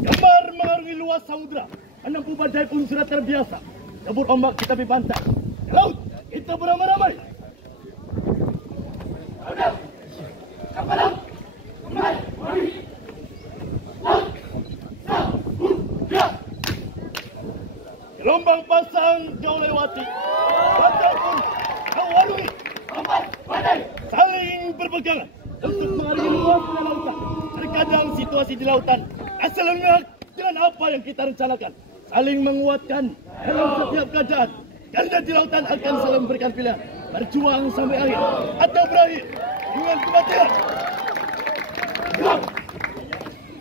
Gembar mengarungi luas samudra, menempuh badai pun sudah terbiasa. Debur ombak kita di pantai, di laut kita beramai-ramai. Kapal laut, kembali. Gelombang pasang kau lewati, pantai pun kau warungi. Saling berpegangan untuk mengarungi luasnya lautan. Terkadang situasi di lautan asal lengah dengan apa yang kita rencanakan. Saling menguatkan dalam setiap keadaan. Karena di lautan akan saling memberikan pilihan. Berjuang sampai akhir atau berakhir dengan kematian. Berjuang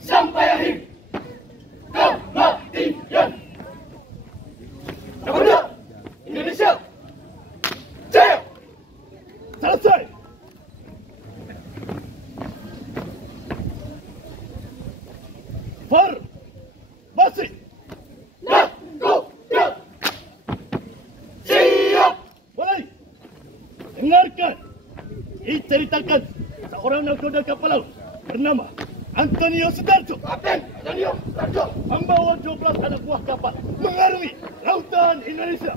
sampai akhir. Kematian. Kepada Indonesia. Jaya. Selesai. Formasi. Lakukan. Siap. Mulai. Dengarkan. Diceritakan seorang nakoda kapal laut bernama Antonio Sudarjo. Kapten Antonio Sudarjo membawa 12 anak buah kapal mengarungi lautan Indonesia.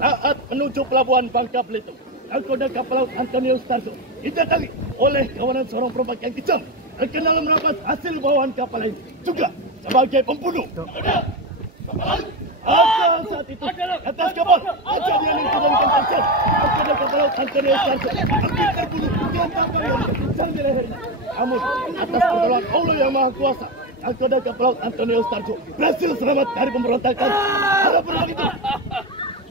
Saat menuju pelabuhan Bangka Belitung, nakoda kapal laut Antonio Sudarjo didatangi oleh kawanan seorang perompak yang kejam terkenal merampas hasil bawaan kapal lain juga sebagai pembunuh. Maka saat itu atas kapal kejadian yang terjadi terjadi. Nakoda kapal laut Antonio Sudarjo hampir terbunuh di antara yang kejar di lehernya. Namun atas pertolongan Allah yang Maha Kuasa, nakoda kapal laut Antonio Sudarjo berhasil selamat dari pemberontakan para perang itu.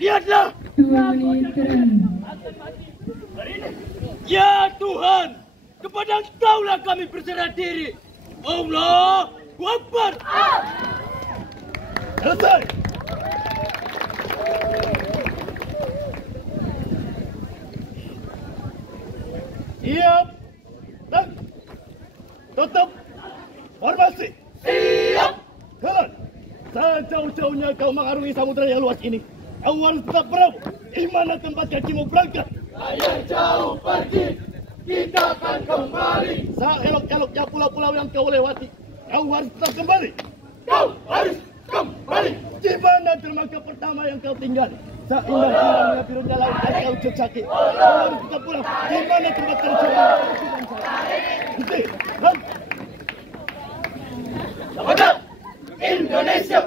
Lihatlah. 2 menit terakhir. Ya Tuhan, kepada Engkaulah kami berserah diri. Allahu Akbar. Selesai. Siap. Dan tutup formasi. Siap. Jalan. Sejauh-jauhnya kau mengarungi samudera yang luas ini, kau harus tetap beramu. Di mana tempat kakimu berangkat? Ayah jauh pergi, kita akan kembali. Seelok-eloknya pulau-pulau yang kau lewati, kau harus tetap kembali. Kau harus kembali. Di mana dermaga pertama yang kau tinggali? Seindah-indahnya birunya laut yang kau jejaki, kau harus tetap pulang. Di mana tempat terjadi? Henti. Kepada Indonesia.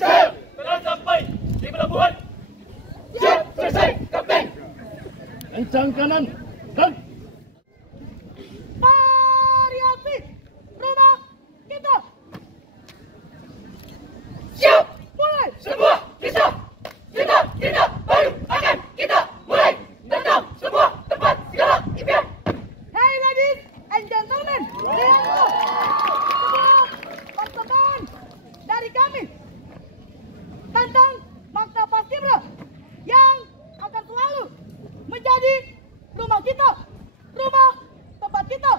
Siap. Telah sampai di pelabuhan. Siap, selesai, Kapten. Kencang kanan. Dan Variasi rumah kita. Siap. Mulai. Sebuah kisah. Kita baru akan kita mulai tentang sebuah tempat segala impian. Hey ladies and gentlemen, lihat tuh. Sebuah pertemuan dari kami tentang makna paskibra yang akan selalu menjadi rumah kita, rumah tempat kita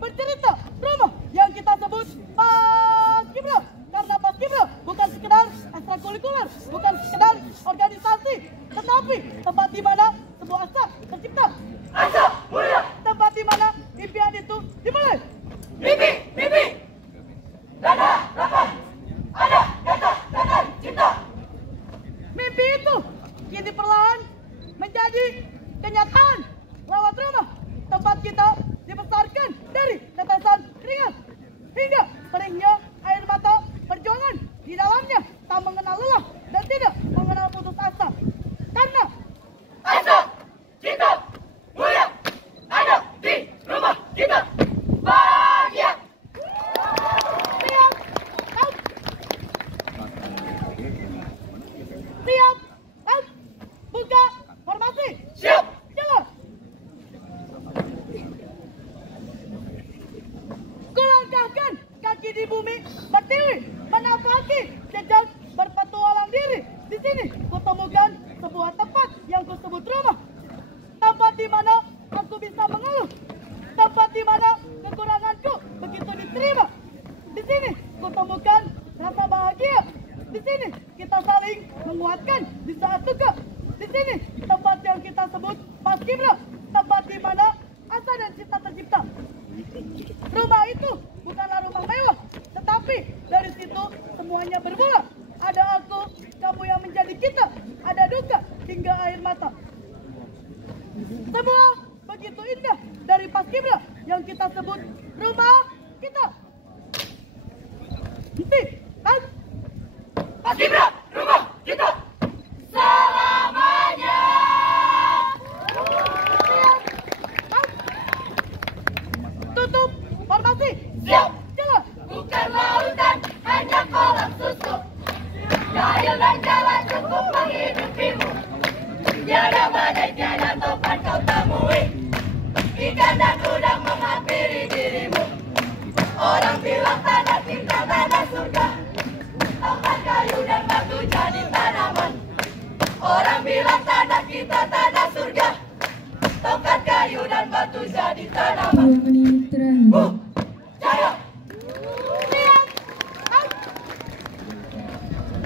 bercerita, rumah yang kita sebut paskibra. Karena paskibra bukan sekedar ekstrakurikuler, bukan sekedar organisasi, tetapi tempat di mana sebuah asa tercipta. Asa mulia. Tempat di mana impian itu dimulai. Mimpi. Dada, ada kata cinta. Mimpi itu kini perlahan menjadi kenyataan lewat rumah. Tempat kita dibesarkan dari tetesan keringat hingga keringnya air mata perjuangan di dalamnya tak mengenal lelah dan tidak mengenal putus asa. Karena Asa cinta mulia ada di rumah kita. Bahagia. siap, out. Siap, out. Buka formasi. Siap. Jalan. Kulangkahkan kaki di bumi berdiri, menapaki jejak berpetualang diri. Di sini kutemukan sebuah tempat yang kusebut rumah. Tempat di mana aku bisa mengeluh. Tempat di mana kekuranganku begitu diterima. Di sini kutemukan rasa bahagia. Di sini kita saling menguatkan di saat duka. Di sini tempat yang kita sebut paskibra, tempat di mana asa dan cita tercipta. dari Paskibra yang kita sebut rumah kita. Kan? Paskibra, rumah kita selamanya. Kan? Tutup formasi. Siap. Jalan. Bukan lautan, hanya kolam susu. Kayu dan jalan cukup menghidupimu. Tiada badai, tiada topan kau temui. Ikan dan udang menghampiri dirimu. Orang bilang tanah kita tanah surga. Tongkat kayu dan batu jadi tanaman. Orang bilang tanah kita tanah surga. Tongkat kayu dan batu jadi tanaman. 2 menit terakhir. Jaya. Lihat. Kan?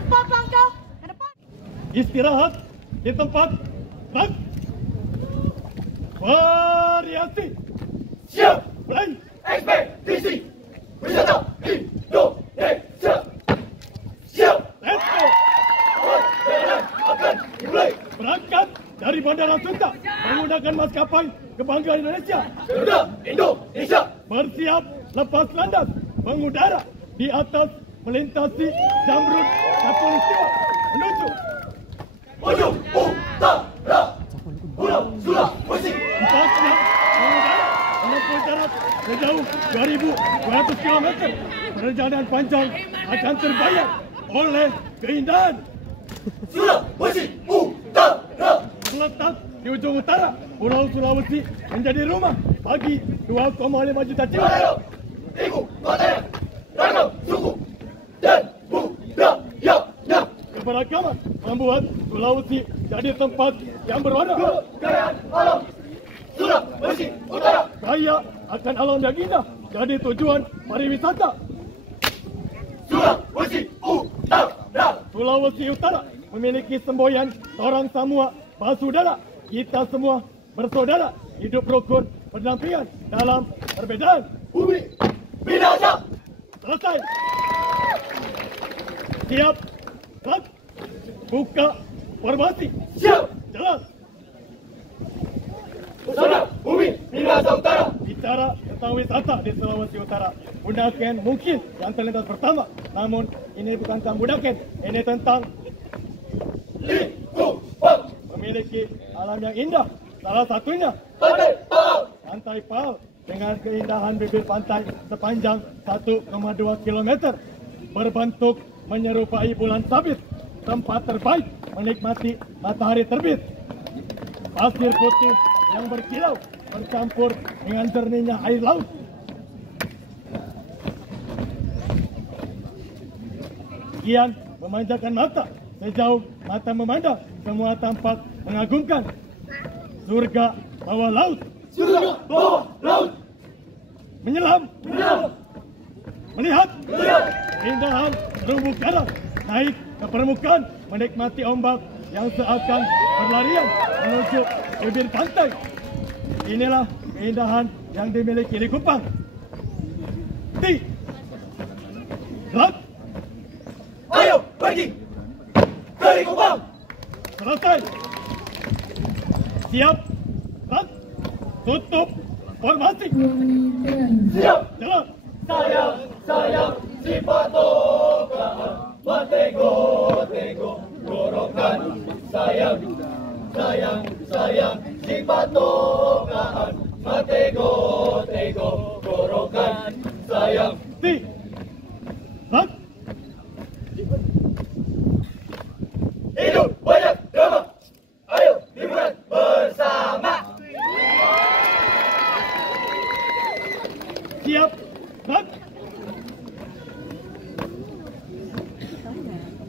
4 langkah ke depan. Istirahat di tempat. Bang. Variasi. Siap. Bang. Ekspedisi wisata Indonesia. Siap. Let's go. Perjalanan akan dimulai. Berangkat dari Bandara Suta menggunakan maskapai kebanggaan Indonesia. Garuda Indonesia. Bersiap lepas landas mengudara di atas melintasi Zamrud Khatulistiwa menuju Ujung utara Pulau Sulawesi. Bersiap mengudara menempuh jarak sejauh 2.200 km. Perjalanan panjang akan terbayar oleh keindahan Sulawesi Utara. terletak di ujung utara Pulau Sulawesi menjadi rumah bagi 2,5 juta jiwa. Ayo, ibu kotanya, ragam suku dan budayanya. Keberagaman membuat Sulawesi jadi tempat yang berwarna. Kekayaan alam Sulawesi Utara. Kaya akan alam yang indah jadi tujuan pariwisata. Sulawesi Utara. Sulawesi Utara memiliki semboyan orang Samua Basudara. Kita semua bersaudara, hidup rukun, berdampingan dalam perbedaan. Bumi binasa. Selesai. Siap. Gerak. Buka formasi. Siap. Jalan. Pesona Bumi Binasa Utara. Bicara tentang wisata di Sulawesi Utara, Budaken mungkin yang terlintas pertama. Namun ini bukan tentang Budaken, ini tentang Lingkungan. memiliki alam yang indah. Salah satunya Pantai Pau. Pantai Pal dengan keindahan bibir pantai sepanjang 1,2 km berbentuk menyerupai bulan sabit. Tempat terbaik menikmati matahari terbit. Pasir putih yang berkilau bercampur dengan jernihnya air laut. Kian memanjakan mata. Sejauh mata memandang, semua tampak mengagumkan. Surga bawah laut. Surga bawah laut. Menyelam. Melihat Lihat. keindahan terumbu karang. Naik ke permukaan, menikmati ombak yang seakan berlarian menuju bibir pantai. Inilah keindahan yang dimiliki Likupang. Gerak. Ayo pergi ke Likupang. Selesai. Siap. Gerak. Tutup formasi. 2 menit terakhir. Siap. Jalan. Sayang si patokan. Matego gorokan. Sayang si patokan. Matego gorokan. Sayang. Gerak. Hidup banyak drama. Ayo liburan bersama. Siap. Gerak.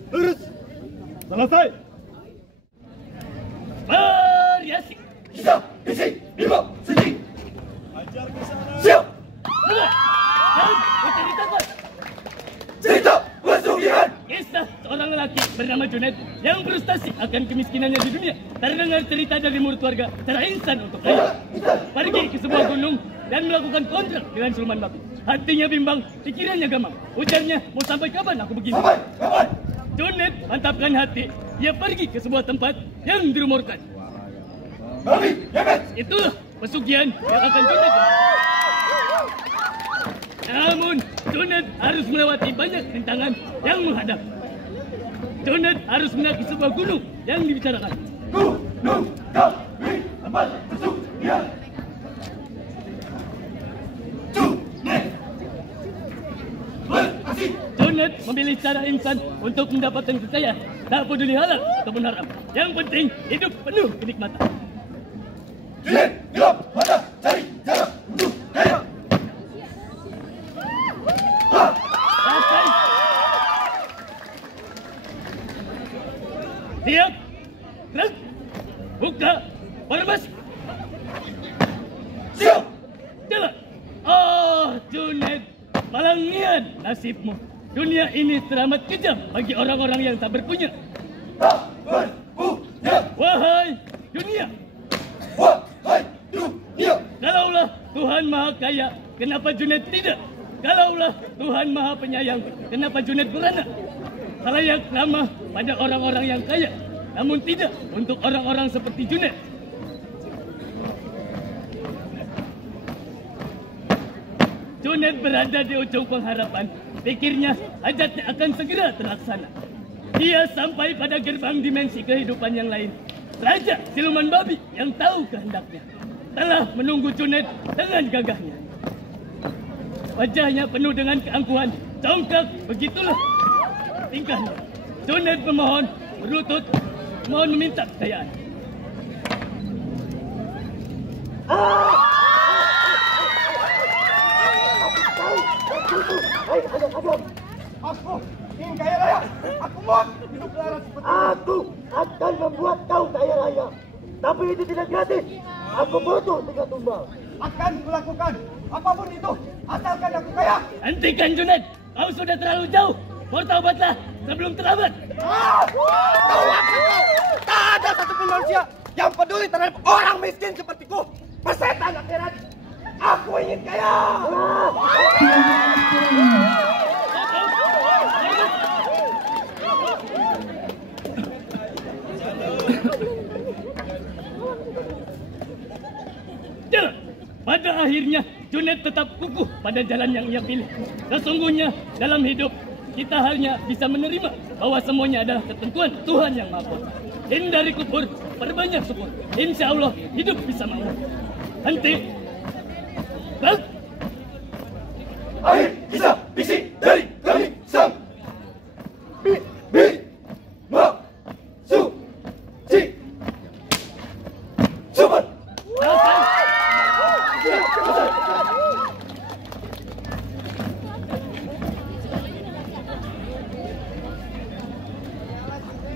Lurus. Selesai. Variasi. Bisa, isi, lima, suci. Siap. Cerita pesugihan. Kisah seorang lelaki bernama Junaid yang frustasi akan kemiskinannya di dunia. Terdengar cerita dari mulut warga, terinsan untuk kaya. Pergi ke sebuah gunung dan melakukan kontrak dengan Sulman Babi. Hatinya bimbang, pikirannya gamang. Ujarnya, mau sampai kapan aku begini? Sampai kapan? Junaid mantapkan hati. Dia pergi ke sebuah tempat yang dirumorkan. Babi, hebat. Itulah pesugihan yang akan Junet. Namun, Junet harus melewati banyak rintangan yang menghadap. Junet harus mendaki sebuah gunung yang dibicarakan. Gunung Kawi, tempat pesugihan. Junet memilih cara insan untuk mendapatkan kekayaan. Tak peduli halal ataupun haram. Yang penting hidup penuh kenikmatan. Junet, gelap mata, cari cara untuk kaya. Selesai. Siap. Gerak. Buka. Formasi. Siap. Jalan. Oh, Junet. Malangian nasibmu. Dunia ini teramat kejam bagi orang-orang yang tak berpunya. Tak berpunya. Wahai dunia. Wahai dunia. Kalaulah Tuhan Maha Kaya, kenapa Junet tidak? Kalaulah Tuhan Maha Penyayang, kenapa Junet beranak? Khalayak ramah pada orang-orang yang kaya, namun tidak untuk orang-orang seperti Junet. Junet berada di ujung pengharapan. Pikirnya hajatnya akan segera terlaksana. Dia sampai pada gerbang dimensi kehidupan yang lain. Raja siluman babi yang tahu kehendaknya telah menunggu Junet dengan gagahnya. Wajahnya penuh dengan keangkuhan, congkak, begitulah tingkahnya. Junet memohon, berlutut, mohon meminta kekayaan. Aku ingin kaya raya. Aku mau hidup larat seperti Aku akan membuat kau kaya raya. Tapi itu tidak gratis. Aku butuh 3 tumbal. akan kulakukan apapun itu asalkan aku kaya. Hentikan Junet, kau sudah terlalu jauh. Bertaubatlah sebelum terlambat. Tahu apa kau? Tak ada satupun manusia yang peduli terhadap orang miskin sepertiku. Pesetan akhirat. Aku ingin kaya. Jalan. Pada akhirnya Junet tetap kukuh pada jalan yang ia pilih. Sesungguhnya dalam hidup kita hanya bisa menerima bahwa semuanya adalah ketentuan Tuhan yang Maha Kuasa. Hindari kufur, perbanyak syukur. Insya Allah hidup bisa makmur. Henti. Bang. Akhir kisah bisi dari kami sang Super.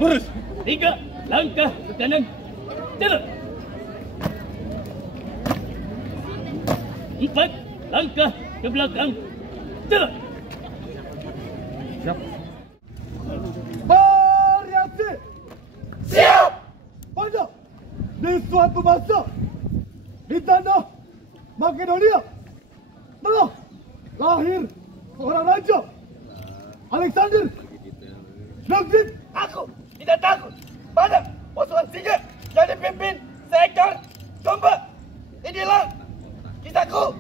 Lurus. 3 langkah ke kanan. Jalan. 4 langkah ke belakang. Jalan. Variasi. Siap. Pada di suatu masa di tanah Makedonia telah lahir seorang raja, Alexander. Brexit. Aku tidak takut pada pasukan singa yang dipimpin seekor domba. Inilah kisahku.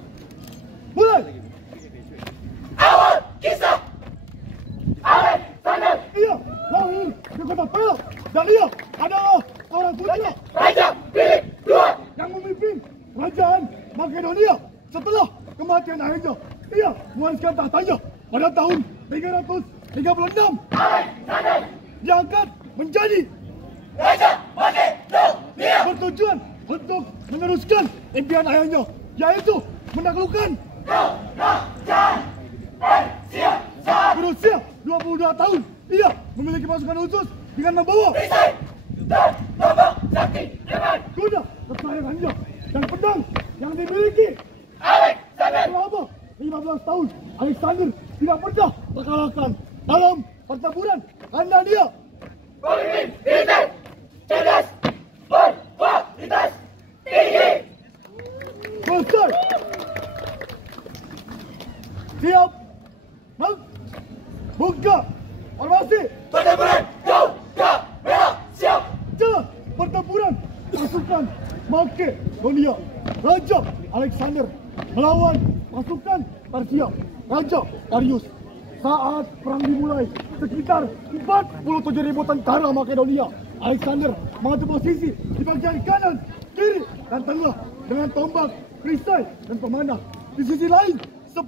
Mulai. Awal kisah. Alexander. Ia lahir di kota Perak dan ia adalah orang putra Raja Philip II yang memimpin kerajaan Makedonia setelah kematian ayahnya. Ia mewariskan tahtanya pada tahun 336. Alexander diangkat menjadi Raja Makedonia bertujuan untuk meneruskan impian ayahnya, yaitu menaklukkan kerajaan Persia. Berusia 22 tahun, ia memiliki pasukan khusus dengan membawa perisai dan tombak sakti dengan kuda kesayangannya dan pedang yang dimiliki Alexander. Selama 15 tahun, Alexander tidak pernah terkalahkan dalam pertempuran karena dia pemimpin militer cerdas berkualitas tinggi. Selesai. Siap. Buka. Formasi. Pertempuran. Buka. Merah. Siap. Jalan. Pertempuran. Pasukan Makedonia. Raja Alexander melawan pasukan Persia Raja Darius. Saat perang dimulai, sekitar 47.000 tentara Makedonia. Alexander mengambil posisi di bagian kanan, kiri, dan tengah dengan tombak, perisai, dan pemanah. Di sisi lain, 10.000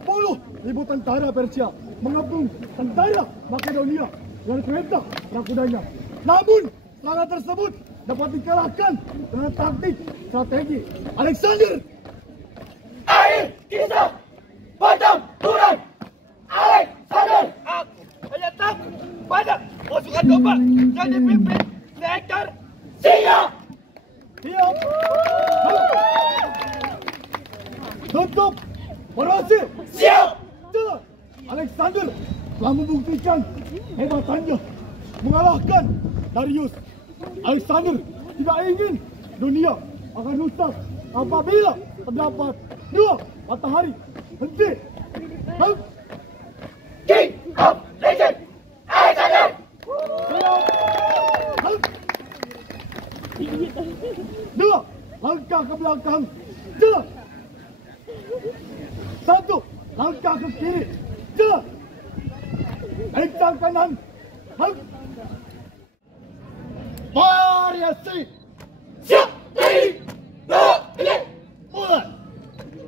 tentara Persia mengepung tentara Makedonia dengan kereta rakudanya. Namun, serangan tersebut dapat dikalahkan dengan taktik strategi Alexander. Akhir kisah Padang Turan Alexander. Aku hanya takut pada pasukan domba yang dipimpin seekor Singa. Siap. Tutup. Berhasil. Siap. Jelas. Alexander telah membuktikan hebatannya mengalahkan Darius. Alexander tidak ingin dunia akan rusak apabila terdapat dua matahari. Henti. King of Legend Alexander. Dua langkah ke belakang. Jelas. Satu langkah ke kiri. Jelas. Kencang kanan. Variasi. Siap. Ready. Go. Begin. Mulai.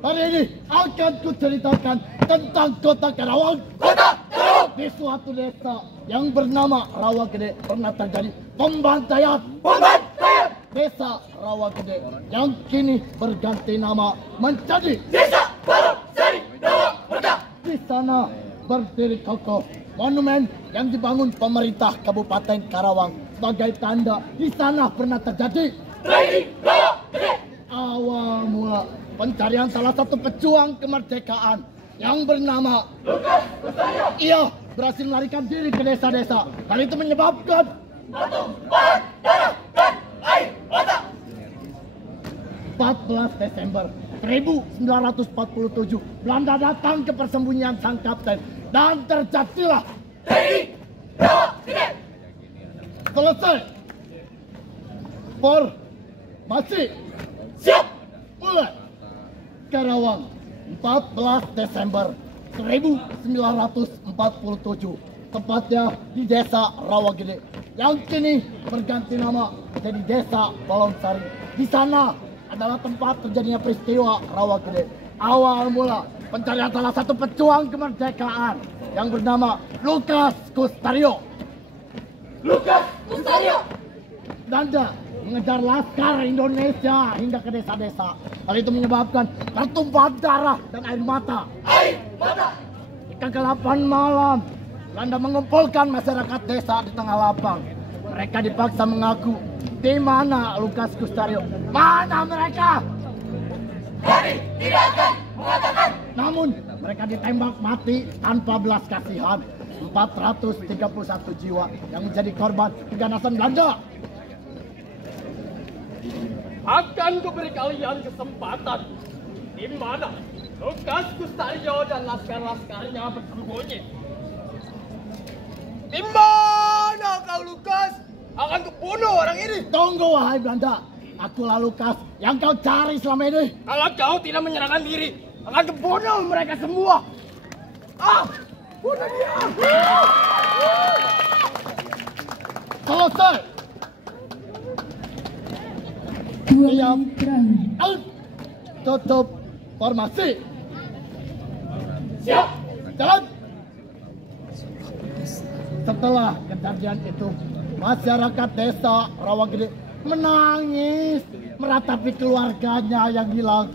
Hari ini akan kuceritakan tentang kota Karawang. Kota Karawang. Di suatu desa yang bernama Rawagede pernah terjadi pembantaian. Pembantaian. Desa Rawagede yang kini berganti nama menjadi Desa Baru Sari Rawa Murka. di sana berdiri kokoh monumen yang dibangun pemerintah Kabupaten Karawang sebagai tanda di sana pernah terjadi Ready. Rawa Gede. awal mula pencarian salah satu pejuang kemerdekaan yang bernama Lukas Kustario. ia berhasil melarikan diri ke desa-desa. Hal itu menyebabkan Batu, bahan, darah, dan air mata. 14 Desember 1947 Belanda datang ke persembunyian sang kapten dan terjadilah Ready. Rawa Gede. selesai formasi Siap. mulai. Karawang 14 Desember 1947 tepatnya di desa Rawagede yang kini berganti nama jadi desa Balonsari. Di sana adalah tempat terjadinya peristiwa Rawagede. Awal mula pencarian salah satu pejuang kemerdekaan yang bernama Lukas Kustario. Lukas Kustario. Danda mengejar laskar Indonesia hingga ke desa-desa. Hal itu menyebabkan pertumpahan darah dan air mata. Air mata. Di kegelapan malam, Belanda mengumpulkan masyarakat desa di tengah lapang. Mereka dipaksa mengaku, di mana Lukas Kustario? Mana mereka? Kami tidak akan mengatakan. Namun mereka ditembak mati tanpa belas kasihan. 431 jiwa yang menjadi korban keganasan Belanda. Akan kuberi kalian kesempatan di mana Lukas Kustario dan laskar-laskarnya bersembunyi. Di mana kau, Lukas? Akan kubunuh orang ini. Tunggu wahai Belanda, akulah Lukas yang kau cari selama ini. Kalau kau tidak menyerahkan diri, akan kubunuh mereka semua. Bunuh dia. Selesai. Dua Siap. menit terakhir. Out. Tutup formasi. Siap. Jalan. Setelah kejadian itu, masyarakat desa Rawagede menangis meratapi keluarganya yang hilang.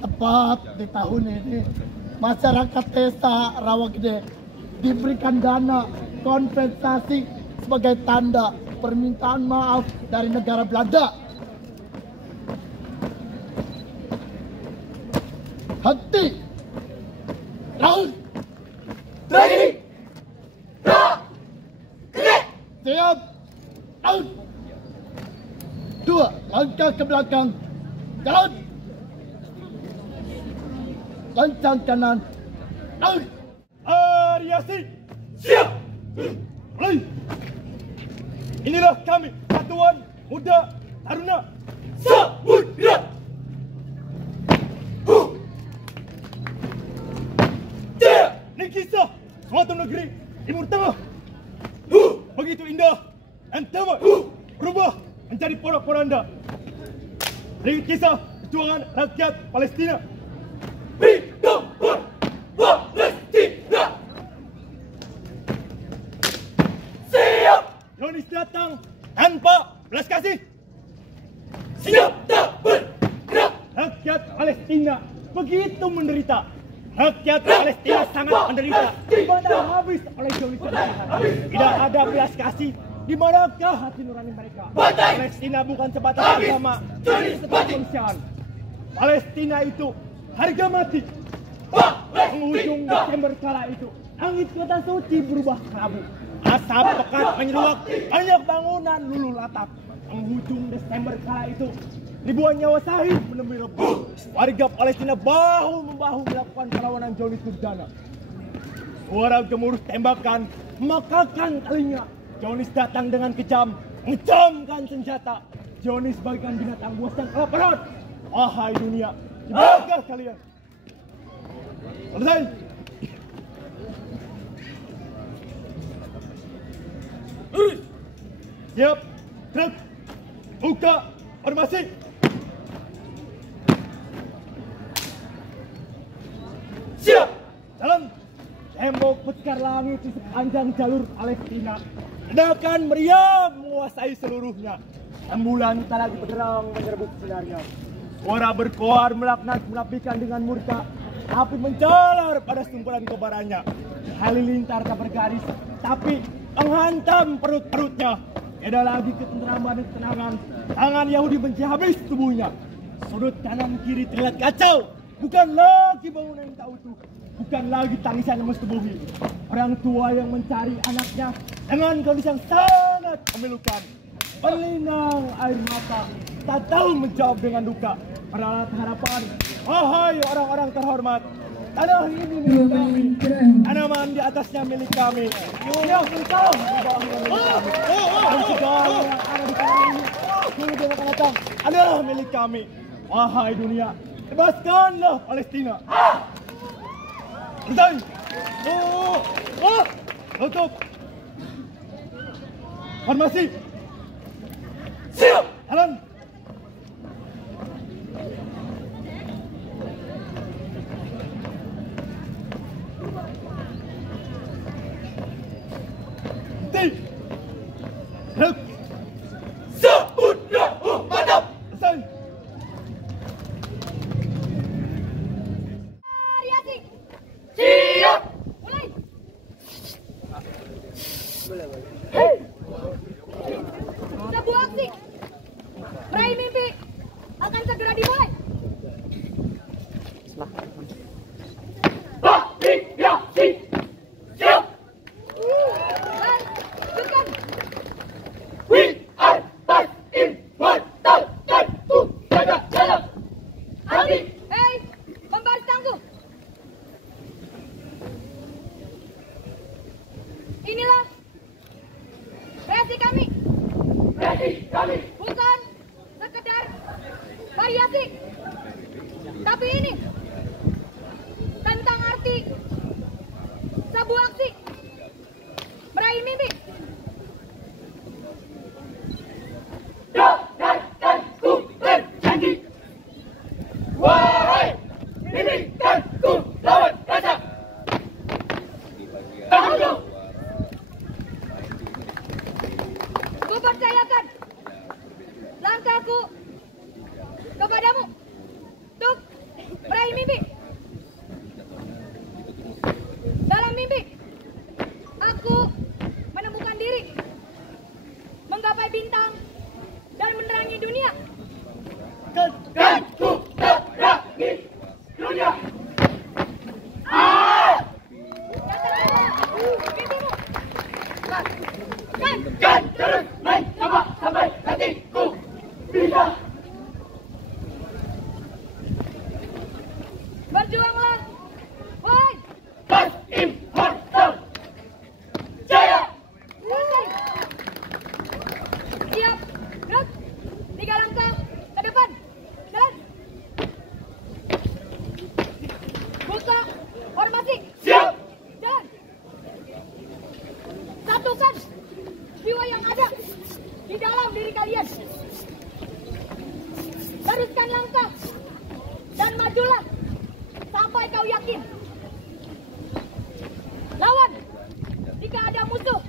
Tepat di tahun ini, masyarakat desa Rawagede diberikan dana kompensasi sebagai tanda permintaan maaf dari negara Belanda. Henti. Laut. Ready. Rawa Gede. Siap. Out. Dua langkah ke belakang. Jalan. Lancang kanan. Out. Ariasi. Siap. Mulai. Inilah kami, Satuan Muda Taruna Samudra. ini kisah suatu negeri Timur Tengah. Begitu indah dan damai berubah menjadi porak-poranda. Ini kisah perjuangan rakyat Palestina. Freedom for Palestina. Siap. Zionis datang tanpa belas kasih. Siap tak bergerak. Rakyat Palestina begitu menderita. Rakyat Palestina sangat menderita. Dibandang habis oleh Zionis. Tidak ada belas kasih. Di manakah hati nurani mereka? Palestina bukan sebatas agama, tapi sebatas kemanusiaan. Palestina itu harga mati. Penghujung Desember kala itu, langit kota suci berubah kelabu. Asap pekat menyeruak, banyak bangunan luluh latap. Penghujung Desember kala itu, ribuan nyawa syahid menemui rebah. Warga Palestina bahu-membahu melakukan perlawanan Zionis perdana. Suara gemuruh tembakan memekakan telinga. Zionis datang dengan kejam, menjamkan senjata. Zionis bagaikan binatang buas yang kelaparan. Wahai dunia, di manakah kalian? Selesai. Siap, gerak, buka, formasi. Siap, jalan. Tembok pekar langit di sepanjang jalur Palestina. Ledakan meriam menguasai seluruhnya. Rembulan tak lagi berderang menyerbu sinarnya. Suara berkoar melaknat menapikan dengan murka. Api menjalar pada sumpulan kobarannya. Halilintar tak bergaris, tapi menghantam perut-perutnya. Tidak lagi ketentraman dan ketenangan. Tangan Yahudi benci habis tubuhnya. Sudut kanan kiri terlihat kacau. Bukan lagi bangunan yang tak utuh. Bukan lagi tangisan yang mensetubuhi. Orang tua yang mencari anaknya dengan kondisi yang sangat memilukan. Berlinang air mata, tak tahu menjawab dengan duka. Peralat harapan, wahai orang-orang terhormat, tanah ini milik kami, tanaman di atasnya milik kami. Yang engkau membangun milik kami. Dan segala yang ada di tanah ini, dulu dan akan datang adalah milik kami. Wahai dunia, bebaskanlah Palestina. Selesai. Tutup. Formasi. Siap. Jalan. Henti. Gerak. Sudah. Mantap. Selesai. Variasi. Siap. Mulai. Sebuah aksi. yakin. Lawan jika ada musuh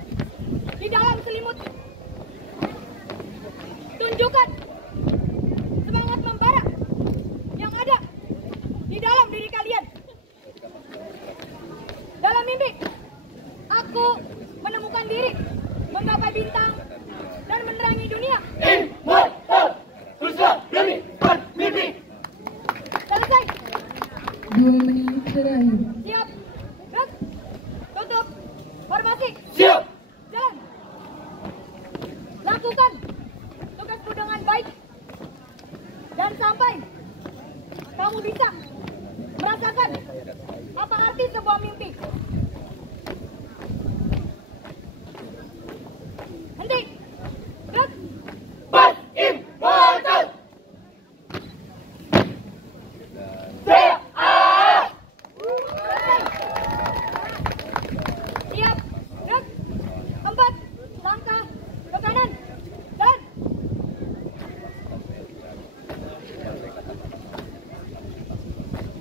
di dalam selimut. Tunjukkan semangat membara yang ada di dalam diri kalian. Dalam mimpi, aku menemukan diri menggapai bintang dan menerangi dunia. Immortal, teruslah berani bermimpi. Selesai. 2 menit terakhir. Siap. Gerak. Tutup. Formasi. Siap. Jalan. Lakukan tugasmu dengan baik. Dan sampai kamu bisa merasakan apa arti sebuah mimpi. Henti. Gerak. Pas immortal. Siap. Siap. Gerak. 4 langkah ke kanan. Jalan.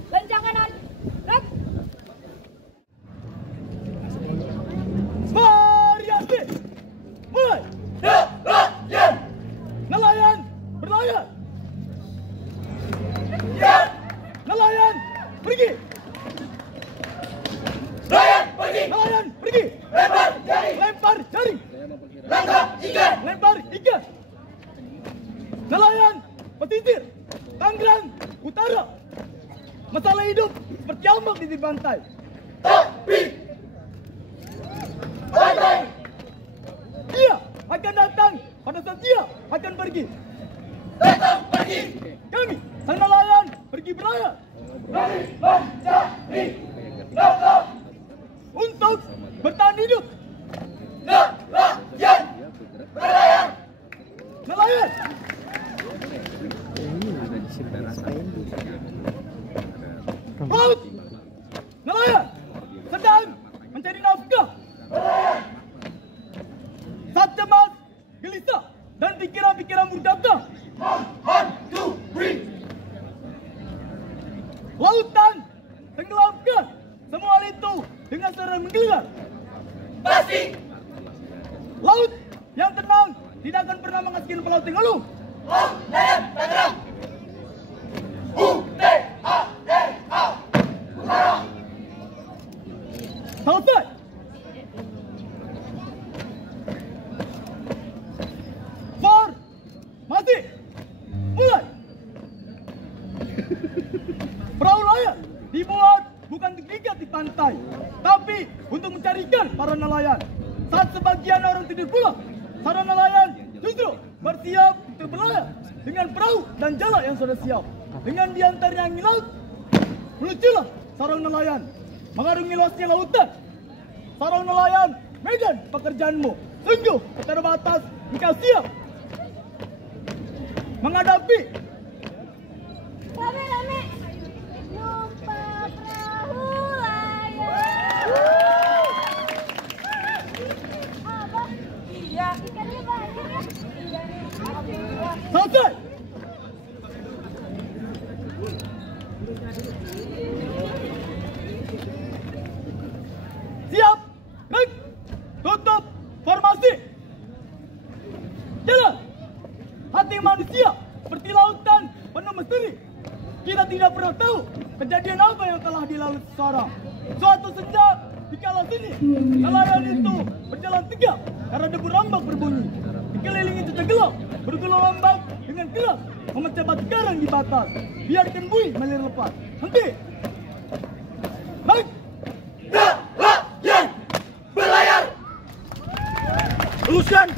Lencang kanan. Gerak. Variasi. Mulai. Nelayan. Nelayan berlayar. Nelayan pergi. Nelayan pergi. Nelayan pergi. Lempar jaring. Lempar jaring. Tangkap ikan. Lempar ikan. Nelayan pesisir. Tangerang Utara. Masalah hidup seperti ambak di pantai. Tapi pantai dia akan datang pada saat dia akan pergi. Datang pergi. Kami sang nelayan pergi berlayar. Kami mencari nafkah untuk bertahan hidup. Nelayan berlayar. Nelayan. Laut. Nelayan sedang mencari nafkah. Saat cemas, gelisah, dan pikiran-pikiran datang. Lautan tenggelamkan semua hal itu dengan cara menggeliat. Pasti. Laut yang tenang tidak akan pernah menghasilkan pelaut yang ngeluh. Laut Nelayan Tangerang. UTARA. Utara. Selesai. Formasi. Mulai. Perahu layar dibuat bukan untuk diikat di pantai, tapi untuk mencari ikan para nelayan. Saat sebagian orang tidur pulang, para nelayan justru bersiap untuk berlayar dengan perahu dan jala yang sudah siap. Dengan diantaranya angin laut, meluncurlah sarang nelayan mengarungi luasnya lautan. Sarang nelayan, medan pekerjaanmu sungguh terbatas. Engkau siap menghadapi Rame-rame. Lupa perahu layar. Apa? Iya. Ikannya banyak ya? Iya. selesai. Siap. Baik. Tutup formasi. Jalan. Hati manusia seperti lautan penuh misteri. Kita tidak pernah tahu kejadian apa yang telah dilalui seseorang. Suatu senja di kala sini, nelayan itu berjalan tegak karena debu rambak berbunyi. Dikelilingi cecah gelap, bergelombang dengan keras memecah batu karang di batas. Biarkan buih mengalir lepas. Henti. Baik. Nelayan berlayar. Lulusan